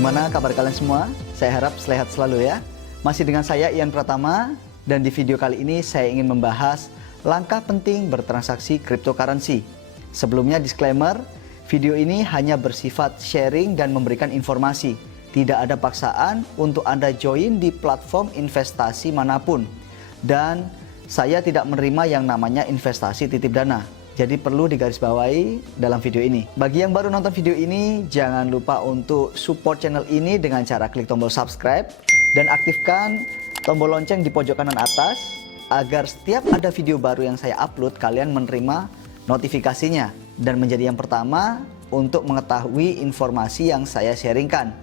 Gimana kabar kalian semua? Saya harap sehat selalu ya. Masih dengan saya Ian Pratama, dan di video kali ini saya ingin membahas langkah penting bertransaksi cryptocurrency. Sebelumnya disclaimer, video ini hanya bersifat sharing dan memberikan informasi. Tidak ada paksaan untuk Anda join di platform investasi manapun. Dan saya tidak menerima yang namanya investasi titip dana. Jadi perlu digarisbawahi dalam video ini. Bagi yang baru nonton video ini, jangan lupa untuk support channel ini dengan cara klik tombol subscribe dan aktifkan tombol lonceng di pojok kanan atas agar setiap ada video baru yang saya upload, kalian menerima notifikasinya dan menjadi yang pertama untuk mengetahui informasi yang saya sharingkan.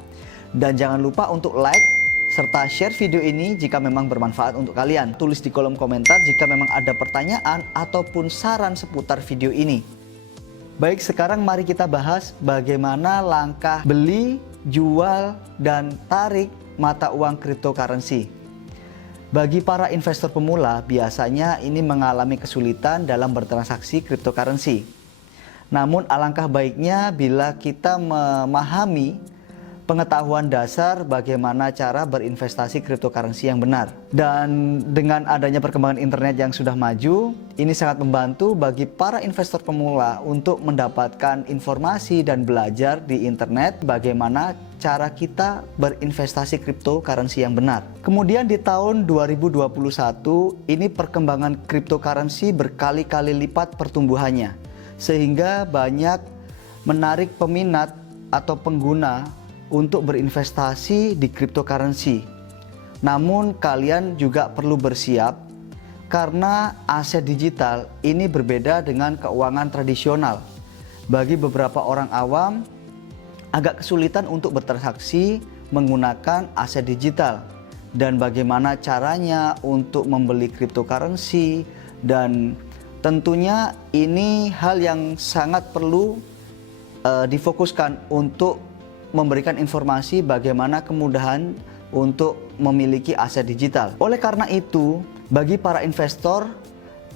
Dan jangan lupa untuk like serta share video ini jika memang bermanfaat untuk kalian. Tulis di kolom komentar jika memang ada pertanyaan ataupun saran seputar video ini. Baik, sekarang mari kita bahas bagaimana langkah beli, jual, dan tarik mata uang cryptocurrency. Bagi para investor pemula, biasanya ini mengalami kesulitan dalam bertransaksi cryptocurrency. Namun alangkah baiknya bila kita memahami pengetahuan dasar bagaimana cara berinvestasi cryptocurrency yang benar. Dan dengan adanya perkembangan internet yang sudah maju, ini sangat membantu bagi para investor pemula untuk mendapatkan informasi dan belajar di internet bagaimana cara kita berinvestasi cryptocurrency yang benar. Kemudian di tahun 2021, ini perkembangan cryptocurrency berkali-kali lipat pertumbuhannya, sehingga banyak menarik peminat atau pengguna untuk berinvestasi di cryptocurrency. Namun kalian juga perlu bersiap karena aset digital ini berbeda dengan keuangan tradisional. Bagi beberapa orang awam agak kesulitan untuk bertransaksi menggunakan aset digital dan bagaimana caranya untuk membeli cryptocurrency, dan tentunya ini hal yang sangat perlu difokuskan untuk memberikan informasi bagaimana kemudahan untuk memiliki aset digital. Oleh karena itu, bagi para investor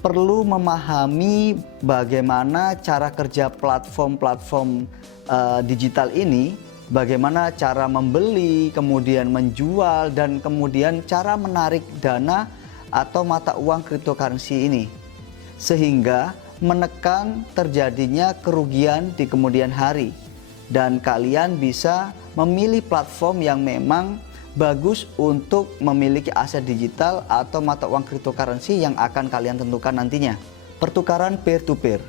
perlu memahami bagaimana cara kerja platform-platform digital ini, bagaimana cara membeli, kemudian menjual, dan kemudian cara menarik dana atau mata uang cryptocurrency ini, sehingga menekan terjadinya kerugian di kemudian hari. Dan kalian bisa memilih platform yang memang bagus untuk memiliki aset digital atau mata uang cryptocurrency yang akan kalian tentukan nantinya. Pertukaran peer-to-peer.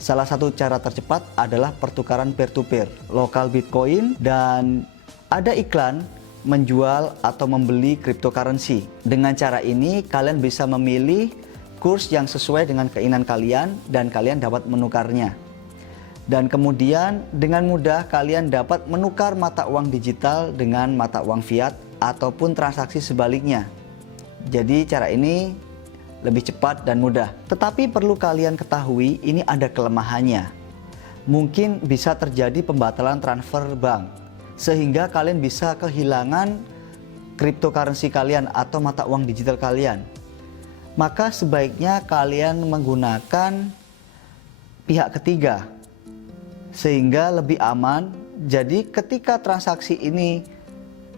Salah satu cara tercepat adalah pertukaran peer-to-peer, lokal Bitcoin, dan ada iklan menjual atau membeli cryptocurrency. Dengan cara ini kalian bisa memilih kurs yang sesuai dengan keinginan kalian dan kalian dapat menukarnya. Dan kemudian dengan mudah kalian dapat menukar mata uang digital dengan mata uang fiat ataupun transaksi sebaliknya. Jadi cara ini lebih cepat dan mudah. Tetapi perlu kalian ketahui, ini ada kelemahannya. Mungkin bisa terjadi pembatalan transfer bank, sehingga kalian bisa kehilangan cryptocurrency kalian atau mata uang digital kalian. Maka sebaiknya kalian menggunakan pihak ketiga, sehingga lebih aman. Jadi ketika transaksi ini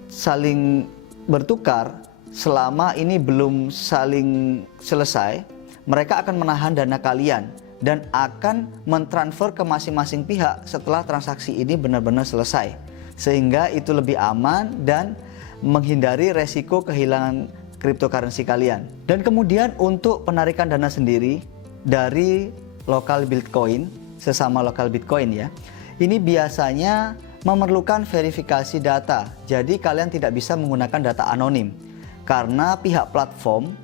saling bertukar, selama ini belum saling selesai, mereka akan menahan dana kalian dan akan mentransfer ke masing-masing pihak setelah transaksi ini benar-benar selesai, sehingga itu lebih aman dan menghindari resiko kehilangan cryptocurrency kalian. Dan kemudian untuk penarikan dana sendiri dari lokal Bitcoin, sesama lokal Bitcoin ya, ini biasanya memerlukan verifikasi data. Jadi kalian tidak bisa menggunakan data anonim karena pihak platform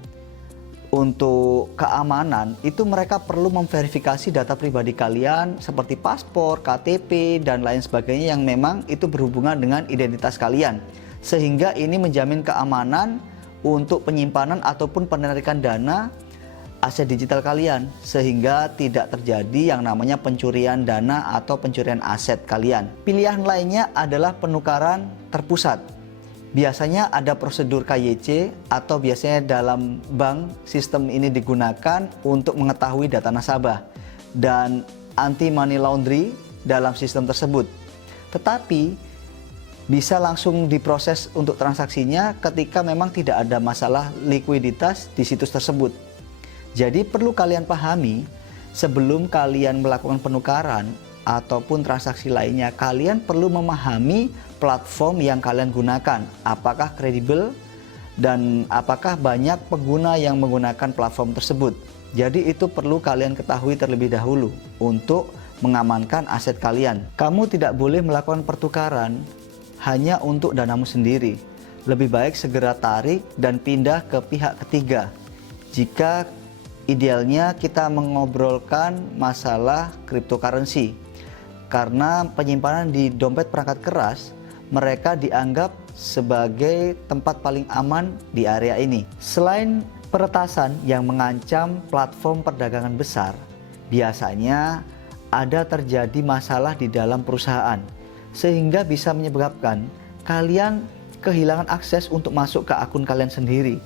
untuk keamanan itu mereka perlu memverifikasi data pribadi kalian seperti paspor, KTP, dan lain sebagainya yang memang itu berhubungan dengan identitas kalian, sehingga ini menjamin keamanan untuk penyimpanan ataupun penarikan dana aset digital kalian, sehingga tidak terjadi yang namanya pencurian dana atau pencurian aset kalian. Pilihan lainnya adalah penukaran terpusat. Biasanya ada prosedur KYC atau biasanya dalam bank sistem ini digunakan untuk mengetahui data nasabah dan anti money laundry dalam sistem tersebut. Tetapi bisa langsung diproses untuk transaksinya ketika memang tidak ada masalah likuiditas di situs tersebut. Jadi perlu kalian pahami, sebelum kalian melakukan penukaran ataupun transaksi lainnya, kalian perlu memahami platform yang kalian gunakan, apakah kredibel dan apakah banyak pengguna yang menggunakan platform tersebut. Jadi itu perlu kalian ketahui terlebih dahulu untuk mengamankan aset kalian. Kamu tidak boleh melakukan pertukaran hanya untuk danamu sendiri. Lebih baik segera tarik dan pindah ke pihak ketiga. Jika idealnya kita mengobrolkan masalah cryptocurrency, karena penyimpanan di dompet perangkat keras, mereka dianggap sebagai tempat paling aman di area ini. Selain peretasan yang mengancam platform perdagangan besar, biasanya ada terjadi masalah di dalam perusahaan, sehingga bisa menyebabkan kalian kehilangan akses untuk masuk ke akun kalian sendiri,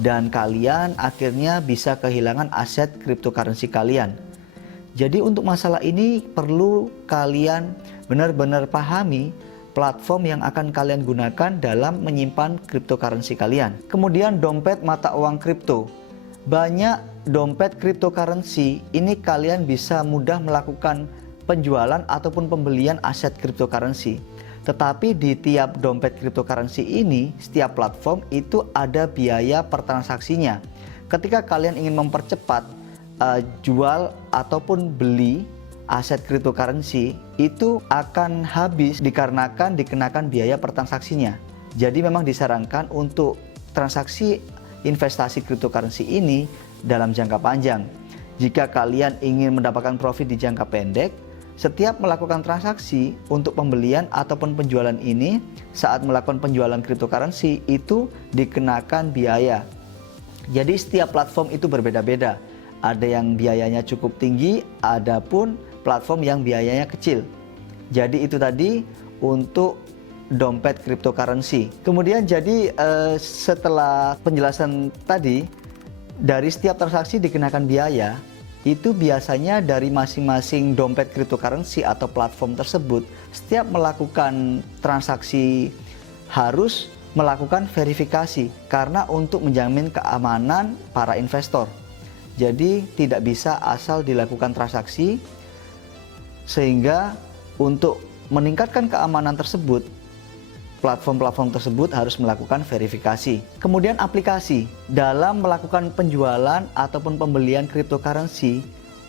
dan kalian akhirnya bisa kehilangan aset cryptocurrency kalian. Jadi untuk masalah ini perlu kalian benar-benar pahami platform yang akan kalian gunakan dalam menyimpan cryptocurrency kalian. Kemudian dompet mata uang kripto. Banyak dompet cryptocurrency ini kalian bisa mudah melakukan penjualan ataupun pembelian aset cryptocurrency. Tetapi di tiap dompet cryptocurrency ini, setiap platform itu ada biaya per transaksinya. Ketika kalian ingin mempercepat jual ataupun beli aset cryptocurrency, itu akan habis dikarenakan dikenakan biaya per transaksinya. Jadi memang disarankan untuk transaksi investasi cryptocurrency ini dalam jangka panjang. Jika kalian ingin mendapatkan profit di jangka pendek, setiap melakukan transaksi untuk pembelian ataupun penjualan ini, saat melakukan penjualan cryptocurrency itu dikenakan biaya. Jadi setiap platform itu berbeda-beda. Ada yang biayanya cukup tinggi, ada pun platform yang biayanya kecil. Jadi itu tadi untuk dompet cryptocurrency. Kemudian jadi setelah penjelasan tadi, dari setiap transaksi dikenakan biaya, itu biasanya dari masing-masing dompet cryptocurrency atau platform tersebut, setiap melakukan transaksi harus melakukan verifikasi karena untuk menjamin keamanan para investor. Jadi tidak bisa asal dilakukan transaksi, sehingga untuk meningkatkan keamanan tersebut, platform-platform tersebut harus melakukan verifikasi. Kemudian aplikasi. Dalam melakukan penjualan ataupun pembelian cryptocurrency,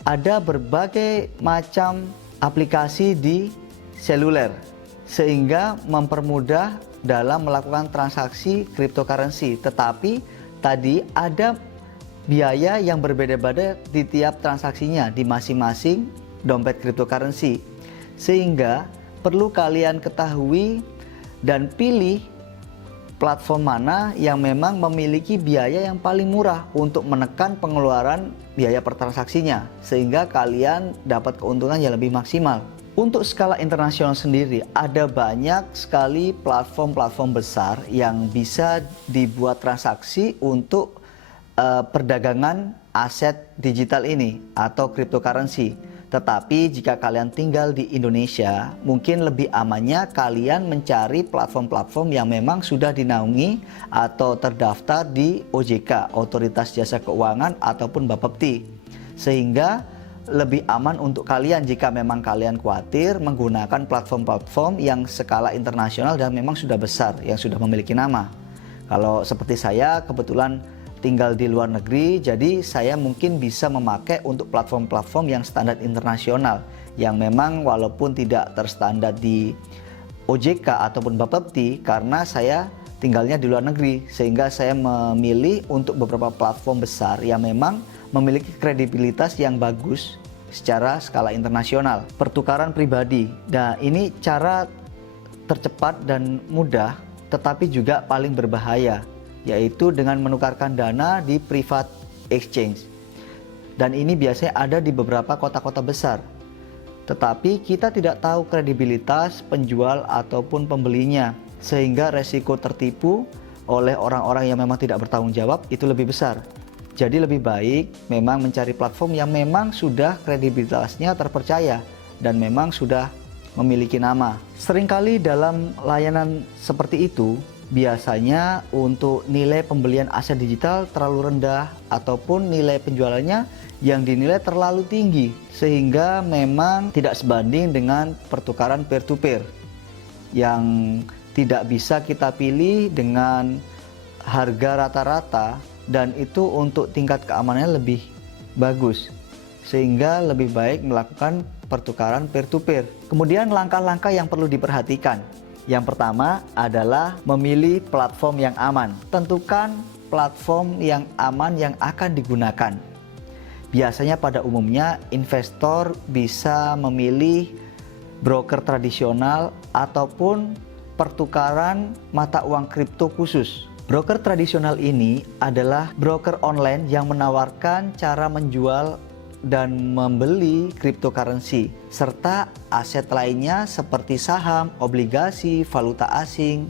ada berbagai macam aplikasi di seluler, sehingga mempermudah dalam melakukan transaksi cryptocurrency. Tetapi tadi ada biaya yang berbeda-beda di tiap transaksinya di masing-masing dompet cryptocurrency, sehingga perlu kalian ketahui dan pilih platform mana yang memang memiliki biaya yang paling murah untuk menekan pengeluaran biaya per transaksinya, sehingga kalian dapat keuntungan yang lebih maksimal. Untuk skala internasional sendiri, ada banyak sekali platform-platform besar yang bisa dibuat transaksi untuk perdagangan aset digital ini atau cryptocurrency. Tetapi jika kalian tinggal di Indonesia, mungkin lebih amannya kalian mencari platform-platform yang memang sudah dinaungi atau terdaftar di OJK, Otoritas Jasa Keuangan ataupun Bapepti. Sehingga lebih aman untuk kalian jika memang kalian khawatir menggunakan platform-platform yang skala internasional dan memang sudah besar, yang sudah memiliki nama. Kalau seperti saya kebetulan tinggal di luar negeri, jadi saya mungkin bisa memakai untuk platform-platform yang standar internasional, yang memang walaupun tidak terstandar di OJK ataupun Bapepti, karena saya tinggalnya di luar negeri, sehingga saya memilih untuk beberapa platform besar yang memang memiliki kredibilitas yang bagus secara skala internasional. Pertukaran pribadi, nah ini cara tercepat dan mudah, tetapi juga paling berbahaya, yaitu dengan menukarkan dana di private exchange. Dan ini biasanya ada di beberapa kota-kota besar. Tetapi kita tidak tahu kredibilitas penjual ataupun pembelinya, sehingga resiko tertipu oleh orang-orang yang memang tidak bertanggung jawab itu lebih besar. Jadi lebih baik memang mencari platform yang memang sudah kredibilitasnya terpercaya dan memang sudah memiliki nama. Seringkali dalam layanan seperti itu, biasanya untuk nilai pembelian aset digital terlalu rendah ataupun nilai penjualannya yang dinilai terlalu tinggi, sehingga memang tidak sebanding dengan pertukaran peer-to-peer yang tidak bisa kita pilih dengan harga rata-rata, dan itu untuk tingkat keamanannya lebih bagus, sehingga lebih baik melakukan pertukaran peer-to-peer. Kemudian langkah-langkah yang perlu diperhatikan. Yang pertama adalah memilih platform yang aman. Tentukan platform yang aman yang akan digunakan. Biasanya pada umumnya investor bisa memilih broker tradisional ataupun pertukaran mata uang kripto khusus. Broker tradisional ini adalah broker online yang menawarkan cara menjual dan membeli cryptocurrency serta aset lainnya seperti saham, obligasi, valuta asing,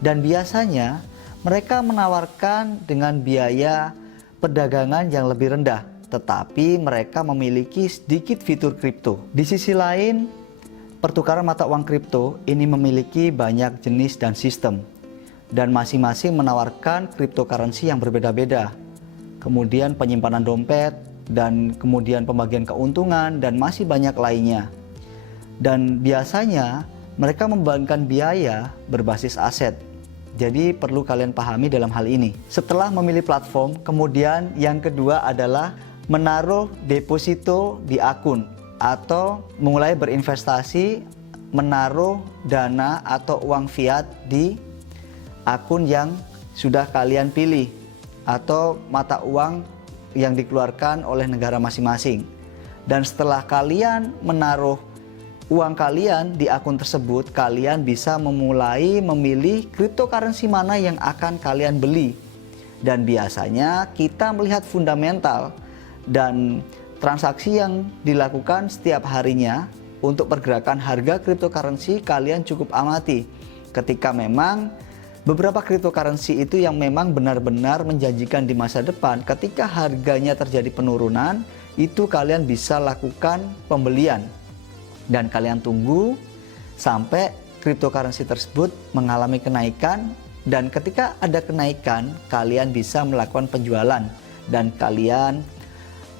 dan biasanya mereka menawarkan dengan biaya perdagangan yang lebih rendah, tetapi mereka memiliki sedikit fitur kripto. Di sisi lain, pertukaran mata uang kripto ini memiliki banyak jenis dan sistem, dan masing-masing menawarkan cryptocurrency yang berbeda-beda. Kemudian penyimpanan dompet, dan kemudian pembagian keuntungan, dan masih banyak lainnya. Dan biasanya mereka membebankan biaya berbasis aset. Jadi perlu kalian pahami dalam hal ini. Setelah memilih platform, kemudian yang kedua adalah menaruh deposito di akun atau mulai berinvestasi, menaruh dana atau uang fiat di akun yang sudah kalian pilih atau mata uang yang dikeluarkan oleh negara masing-masing. Dan setelah kalian menaruh uang kalian di akun tersebut, kalian bisa memulai memilih cryptocurrency mana yang akan kalian beli. Dan biasanya kita melihat fundamental dan transaksi yang dilakukan setiap harinya untuk pergerakan harga cryptocurrency. Kalian cukup amati ketika memang beberapa cryptocurrency itu yang memang benar-benar menjanjikan di masa depan, ketika harganya terjadi penurunan, itu kalian bisa lakukan pembelian. Dan kalian tunggu sampai cryptocurrency tersebut mengalami kenaikan, dan ketika ada kenaikan, kalian bisa melakukan penjualan. Dan kalian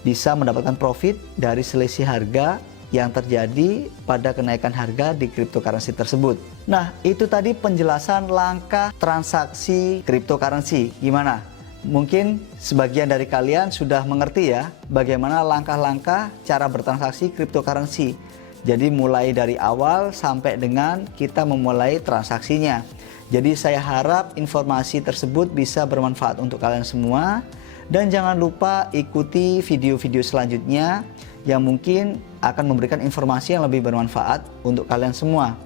bisa mendapatkan profit dari selisih harga yang terjadi pada kenaikan harga di cryptocurrency tersebut. Nah, itu tadi penjelasan langkah transaksi cryptocurrency. Gimana? Mungkin sebagian dari kalian sudah mengerti ya bagaimana langkah-langkah cara bertransaksi cryptocurrency. Jadi mulai dari awal sampai dengan kita memulai transaksinya. Jadi saya harap informasi tersebut bisa bermanfaat untuk kalian semua. Dan jangan lupa ikuti video-video selanjutnya yang mungkin akan memberikan informasi yang lebih bermanfaat untuk kalian semua.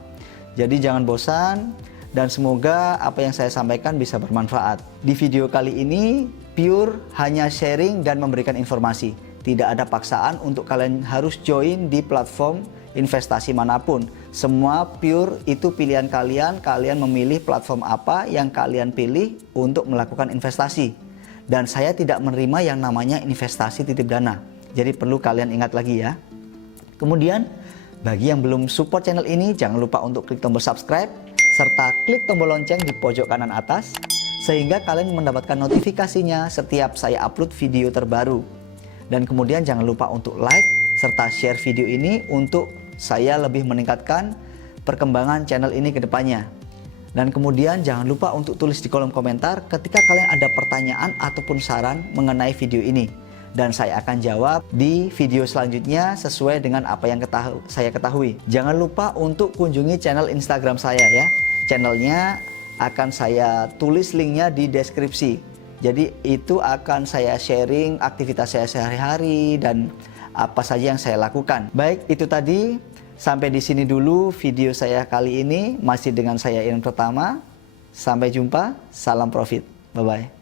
Jadi jangan bosan, dan semoga apa yang saya sampaikan bisa bermanfaat. Di video kali ini pure hanya sharing dan memberikan informasi. Tidak ada paksaan untuk kalian harus join di platform investasi manapun. Semua pure itu pilihan kalian. Kalian memilih platform apa yang kalian pilih untuk melakukan investasi. Dan saya tidak menerima yang namanya investasi titip dana. Jadi perlu kalian ingat lagi ya. Kemudian bagi yang belum support channel ini, jangan lupa untuk klik tombol subscribe serta klik tombol lonceng di pojok kanan atas, sehingga kalian mendapatkan notifikasinya setiap saya upload video terbaru. Dan kemudian jangan lupa untuk like serta share video ini untuk saya lebih meningkatkan perkembangan channel ini ke depannya. Dan kemudian jangan lupa untuk tulis di kolom komentar ketika kalian ada pertanyaan ataupun saran mengenai video ini. Dan saya akan jawab di video selanjutnya sesuai dengan apa yang saya ketahui. Jangan lupa untuk kunjungi channel Instagram saya ya. Channelnya akan saya tulis linknya di deskripsi. Jadi itu akan saya sharing aktivitas saya sehari-hari dan apa saja yang saya lakukan. Baik, itu tadi. Sampai di sini dulu video saya kali ini. Masih dengan saya Ian Pratama. Sampai jumpa. Salam profit. Bye-bye.